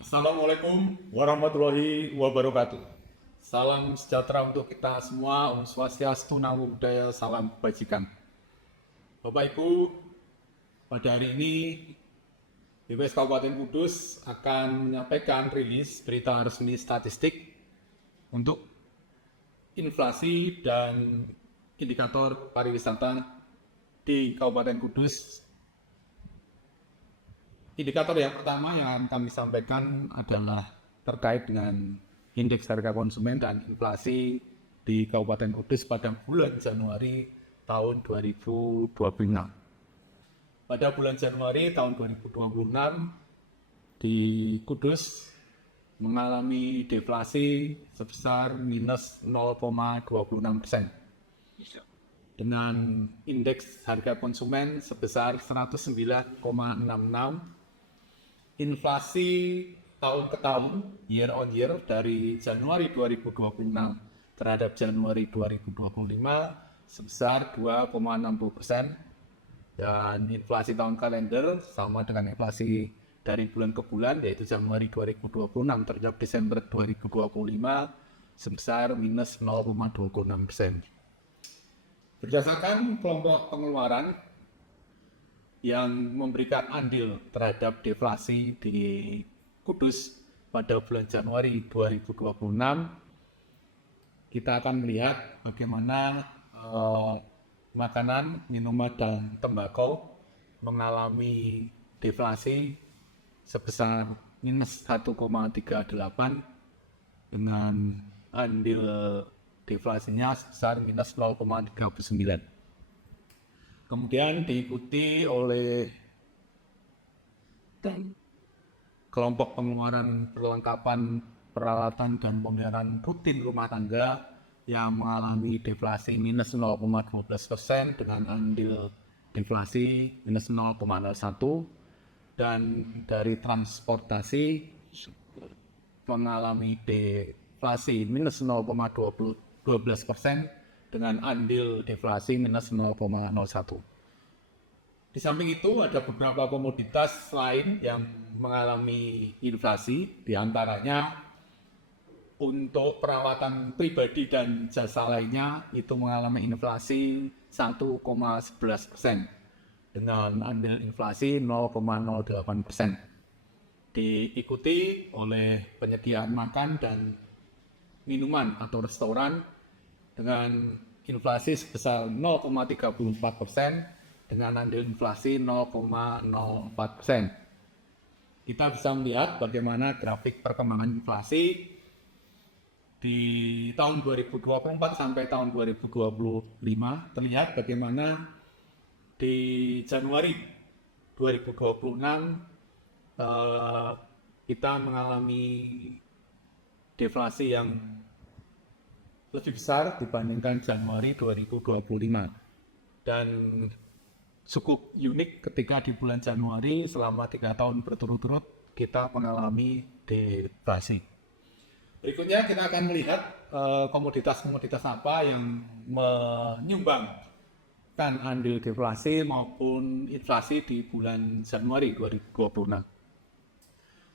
Assalamualaikum warahmatullahi wabarakatuh. Salam sejahtera untuk kita semua. Om Swastiastu, Namo Buddhaya, salam kebajikan. Bapak Ibu, pada hari ini BPS Kabupaten Kudus akan menyampaikan rilis berita resmi statistik untuk inflasi dan indikator pariwisata di Kabupaten Kudus. Indikator yang pertama yang akan kami sampaikan adalah terkait dengan indeks harga konsumen dan inflasi di Kabupaten Kudus pada bulan Januari tahun 2026. Pada bulan Januari tahun 2026 di Kudus mengalami deflasi sebesar minus 0,26% dengan indeks harga konsumen sebesar 109,66. Inflasi tahun ke tahun, year on year, dari Januari 2026 terhadap Januari 2025 sebesar 2,60%, dan inflasi tahun kalender sama dengan inflasi dari bulan ke bulan, yaitu Januari 2026 terhadap Desember 2025 sebesar minus 0,26%. Berdasarkan kelompok pengeluaran yang memberikan andil terhadap deflasi di Kudus pada bulan Januari 2026, kita akan melihat bagaimana makanan, minuman, dan tembakau mengalami deflasi sebesar minus 1,38 dengan andil deflasinya sebesar minus 0,39. Kemudian diikuti oleh kelompok pengeluaran perlengkapan peralatan dan pemeliharaan rutin rumah tangga yang mengalami deflasi minus 0,12% dengan andil deflasi minus 0,01, dan dari transportasi mengalami deflasi minus 0,12% dengan andil deflasi minus 0,01. Di samping itu ada beberapa komoditas lain yang mengalami inflasi, diantaranya untuk perawatan pribadi dan jasa lainnya itu mengalami inflasi 1,11% dengan andil inflasi 0,08%. Diikuti oleh penyediaan makan dan minuman atau restoran dengan inflasi sebesar 0,34% dengan andil inflasi 0,04%. Kita bisa melihat bagaimana grafik perkembangan inflasi di tahun 2024 sampai tahun 2025. Terlihat bagaimana di Januari 2026 kita mengalami deflasi yang lebih besar dibandingkan Januari 2025, dan cukup unik ketika di bulan Januari selama 3 tahun berturut-turut kita mengalami deflasi. Berikutnya kita akan melihat komoditas-komoditas apa yang menyumbangkan andil deflasi maupun inflasi di bulan Januari 2026.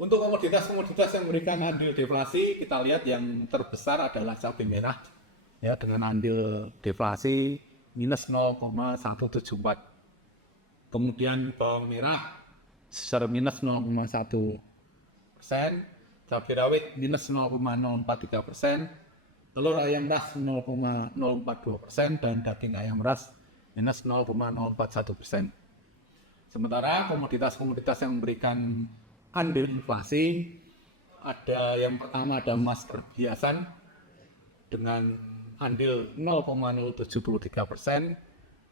Untuk komoditas-komoditas yang memberikan andil deflasi, kita lihat yang terbesar adalah cabai merah, ya, dengan andil deflasi minus 0,174. Kemudian bawang merah secara minus 0,1%, cabai rawit minus 0,043%, telur ayam ras 0,042%, dan daging ayam ras minus 0,041%. Sementara komoditas-komoditas yang memberikan andil inflasi, ada yang pertama ada emas perhiasan dengan andil 0,073%,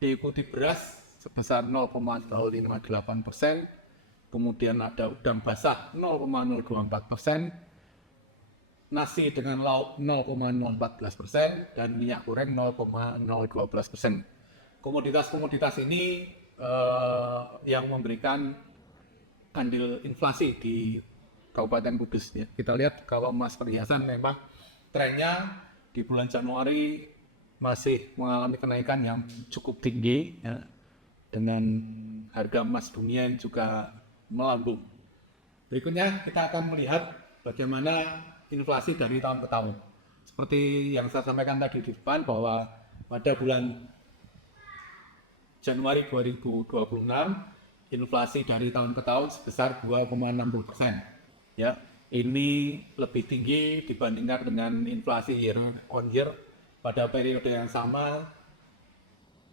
diikuti beras sebesar 0,058%, kemudian ada udang basah 0,024%, nasi dengan lauk 0,014%, dan minyak goreng 0,012%. Komoditas-komoditas ini yang memberikan andil inflasi di Kabupaten Kudus, ya. Kita lihat kalau emas perhiasan memang trennya di bulan Januari masih mengalami kenaikan yang cukup tinggi, ya, dengan harga emas dunia yang juga melambung. Berikutnya kita akan melihat bagaimana inflasi dari tahun ke tahun. Seperti yang saya sampaikan tadi di depan bahwa pada bulan Januari 2026 inflasi dari tahun ke tahun sebesar 2,60%. Ya, ini lebih tinggi dibandingkan dengan inflasi year on year pada periode yang sama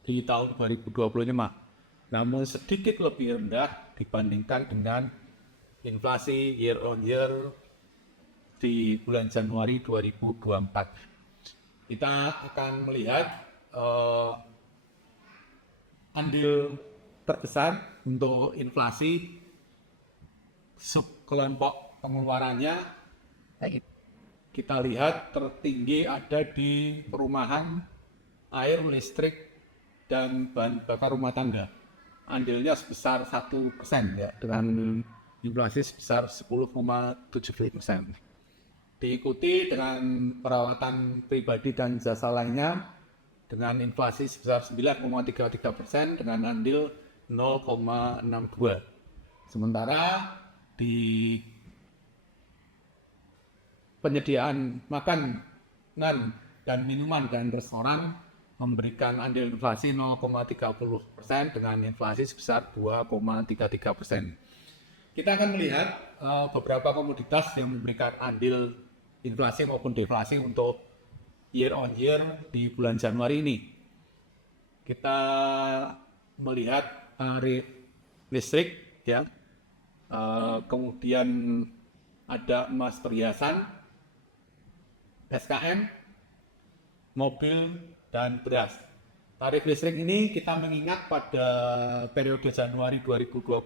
di tahun 2025. Namun sedikit lebih rendah dibandingkan dengan inflasi year on year di bulan Januari 2024. Kita akan melihat andil terbesar untuk inflasi subkelompok pengeluarannya. Kita lihat tertinggi ada di perumahan, air, listrik, dan bahan bakar rumah tangga. Andilnya sebesar 1% ya, dengan inflasi sebesar 10,70%. Diikuti dengan perawatan pribadi dan jasa lainnya dengan inflasi sebesar 9,33% dengan andil 0,62. Sementara di penyediaan makanan dan minuman dan restoran memberikan andil inflasi 0,30% dengan inflasi sebesar 2,33%. Kita akan melihat beberapa komoditas yang memberikan andil inflasi maupun deflasi untuk year on year di bulan Januari ini. Kita melihat tarif listrik, ya, kemudian ada emas perhiasan, SKM, mobil, dan beras. Tarif listrik ini kita mengingat pada periode Januari 2025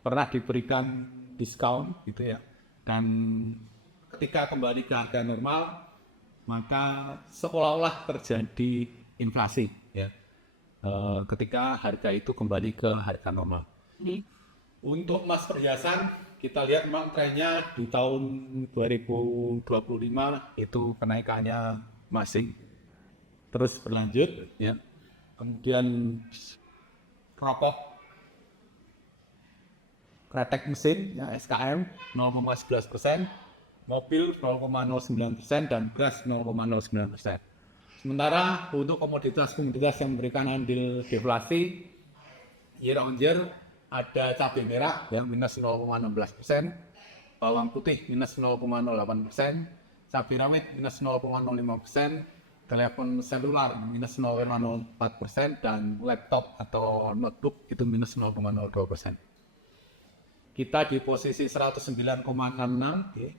pernah diberikan diskon gitu ya, dan ketika kembali ke harga normal maka seolah-olah terjadi inflasi ya, ketika harga itu kembali ke harga normal. Untuk emas perhiasan kita lihat memang trennya di tahun 2025 itu kenaikannya masih terus berlanjut ya. Kemudian rokok kretek mesin ya, SKM 0,11%, mobil 0,09%, dan beras 0,09%. Sementara untuk komoditas-komoditas yang memberikan andil deflasi year on year ada cabai merah yang minus 0,16%, bawang putih minus 0,08%, cabai rawit minus 0,05%, telepon selular minus 0,04%, dan laptop atau notebook itu minus 0,02%. Kita di posisi 109,66 ya,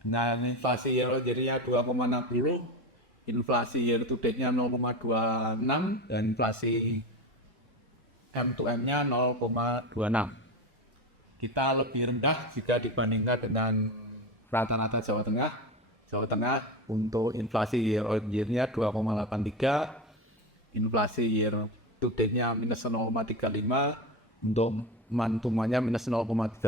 dengan inflasi year on year-nya 2,60, inflasi year to date-nya 0,26, dan inflasi M2M-nya 0,26. Kita lebih rendah jika dibandingkan dengan rata-rata Jawa Tengah. Jawa Tengah untuk inflasi year on year-nya 2,83, inflasi year to date-nya minus 0,35, untuk mantumannya minus 0,35.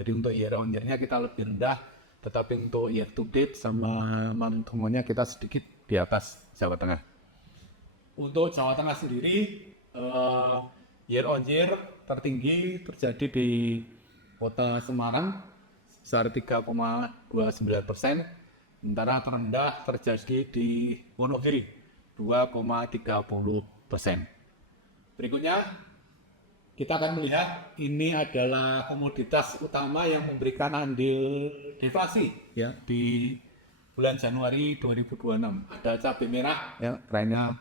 Jadi untuk year on year-nya kita lebih rendah, tetapi untuk year to date sama mantumannya kita sedikit di atas Jawa Tengah. Untuk Jawa Tengah sendiri, year on year tertinggi terjadi di Kota Semarang sebesar 3,29%, sementara terendah terjadi di Wonogiri 2,30%. Berikutnya kita akan melihat ini adalah komoditas utama yang memberikan andil deflasi ya di bulan Januari 2026. Ada cabai merah ya, trennya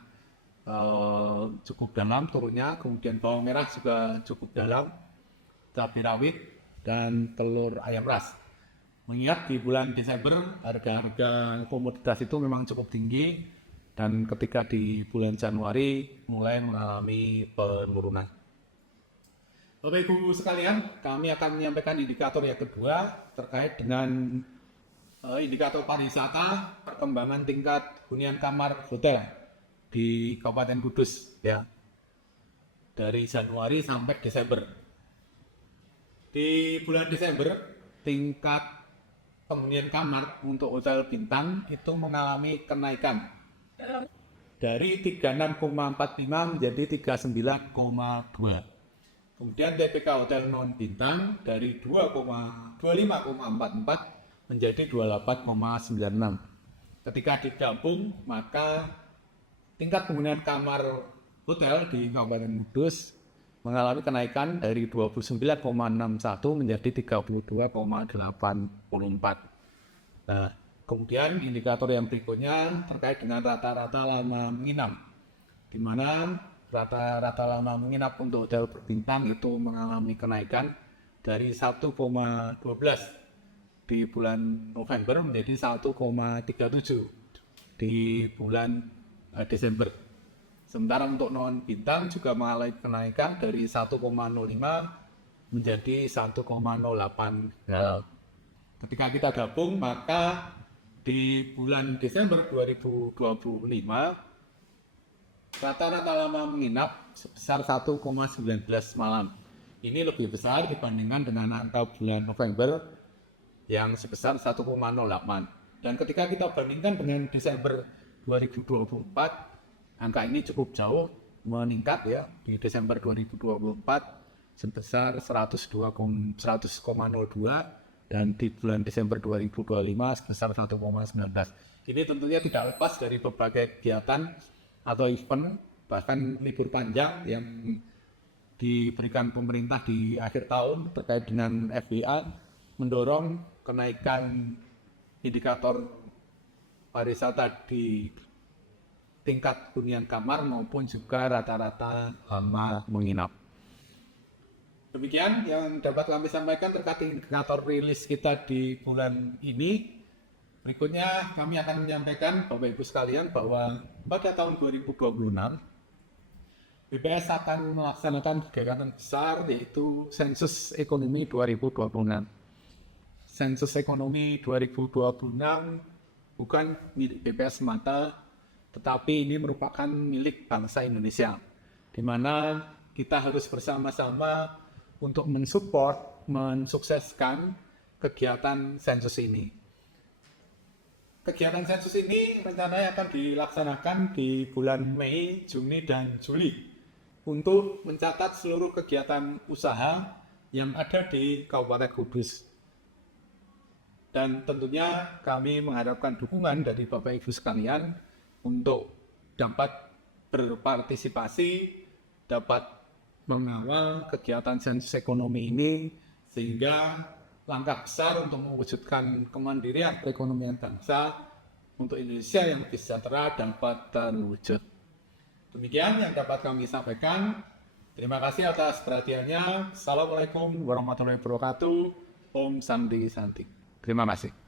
cukup dalam turunnya, kemudian bawang merah juga cukup dalam, cabai rawit, dan telur ayam ras. Mengingat di bulan Desember harga-harga komoditas itu memang cukup tinggi, dan ketika di bulan Januari mulai mengalami penurunan. Bapak Ibu sekalian, kami akan menyampaikan indikator yang kedua terkait dengan indikator pariwisata, perkembangan tingkat hunian kamar hotel di Kabupaten Kudus ya, dari Januari sampai Desember. Di bulan Desember tingkat penghunian kamar untuk hotel bintang itu mengalami kenaikan dari 36,45 menjadi 39,2. Kemudian TPK hotel non bintang dari 25,44 menjadi 28,96. Ketika digabung, maka tingkat penggunaan kamar hotel di Kabupaten Kudus mengalami kenaikan dari 29,61 menjadi 32,84. Nah, kemudian indikator yang berikutnya terkait dengan rata-rata lama menginap, di mana rata-rata lama menginap untuk hotel berbintang itu mengalami kenaikan dari 1,12 di bulan November menjadi 1,37 di bulan Desember. Sementara untuk non bintang juga mengalami kenaikan dari 1,05 menjadi 1,08. Ketika kita gabung, maka di bulan Desember 2025 rata-rata lama menginap sebesar 1,19 malam. Ini lebih besar dibandingkan dengan angka bulan November yang sebesar 1,08. Dan ketika kita bandingkan dengan Desember 2024, angka ini cukup jauh meningkat ya. Di Desember 2024 sebesar 100,02 dan di bulan Desember 2025 sebesar 1,19. Ini tentunya tidak lepas dari berbagai kegiatan atau event, bahkan libur panjang yang diberikan pemerintah di akhir tahun terkait dengan FIA, mendorong kenaikan indikator pariwisata di tingkat hunian kamar maupun juga rata-rata lama menginap. Demikian yang dapat kami sampaikan terkait indikator rilis kita di bulan ini. Berikutnya kami akan menyampaikan Bapak Ibu sekalian bahwa pada tahun 2026 BPS akan melaksanakan kegiatan besar yaitu Sensus Ekonomi 2026. Sensus Ekonomi 2026 bukan milik BPS semata, tetapi ini merupakan milik bangsa Indonesia, di mana kita harus bersama-sama untuk mensupport, mensukseskan kegiatan sensus ini. Kegiatan sensus ini rencananya akan dilaksanakan di bulan Mei, Juni, dan Juli untuk mencatat seluruh kegiatan usaha yang ada di Kabupaten Kudus. Dan tentunya kami mengharapkan dukungan dari Bapak Ibu sekalian untuk dapat berpartisipasi, dapat mengawal kegiatan sensus ekonomi ini, sehingga langkah besar untuk mewujudkan kemandirian perekonomian bangsa untuk Indonesia yang lebih sejahtera dapat terwujud. Demikian yang dapat kami sampaikan. Terima kasih atas perhatiannya. Assalamualaikum warahmatullahi wabarakatuh. Om Santi Santi. Terima kasih.